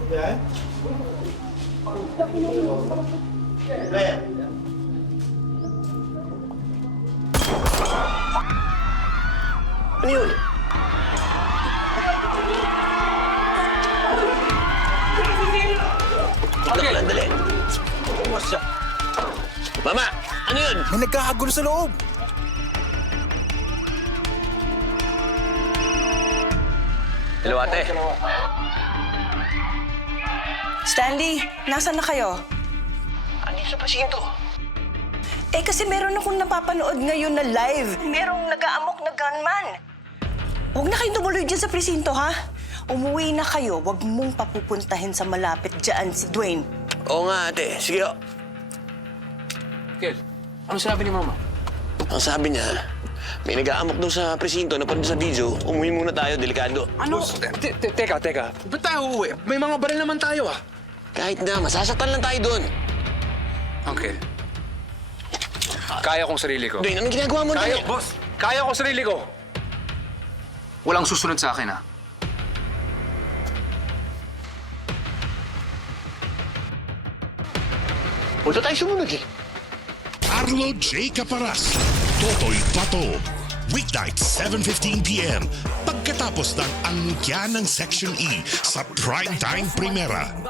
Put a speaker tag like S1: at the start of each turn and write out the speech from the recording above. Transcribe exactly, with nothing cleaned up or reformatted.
S1: Yan. Player.
S2: Ano yun?
S3: Okay.
S2: Dali, dali. Mama, ano yun?
S4: May nagkakagulo sa loob.
S2: Hello, ate.
S5: Stanley, nasaan na kayo?
S2: Andito sa pasyento.
S5: Eh kasi meron akong napapanood ngayon na live. Merong nag-aamok na gunman. Huwag na kayong tumuloy dyan sa presinto, ha? Umuwi na kayo. Huwag mong papupuntahin sa malapit dyan si Dwayne.
S2: Oo nga, ate. Sige, oh.
S3: Kel, ano sabi ni Mama?
S2: Ang sabi niya, may nag-aamok daw sa presinto, napanood sa video. Umuwi muna tayo, delikado.
S3: Ano? Te- te- Teka, teka. Ba't tayo uuwi? May mga baril naman tayo, ah.
S2: Kahit na, masasaktan lang tayo doon.
S3: Uncle, kaya kong sarili ko.
S2: Dwayne, anong ginagawa mo
S3: Kaya,
S2: doon?
S3: boss, kaya ko sarili ko. Walang susunod sa akin, ha?
S2: Huwag na tayo sumunod eh.
S6: Arlo J. Caparas, Totoy Pato. Weeknight, seven fifteen p m Pagkatapos ng angkya ng Section E sa Primetime Primera.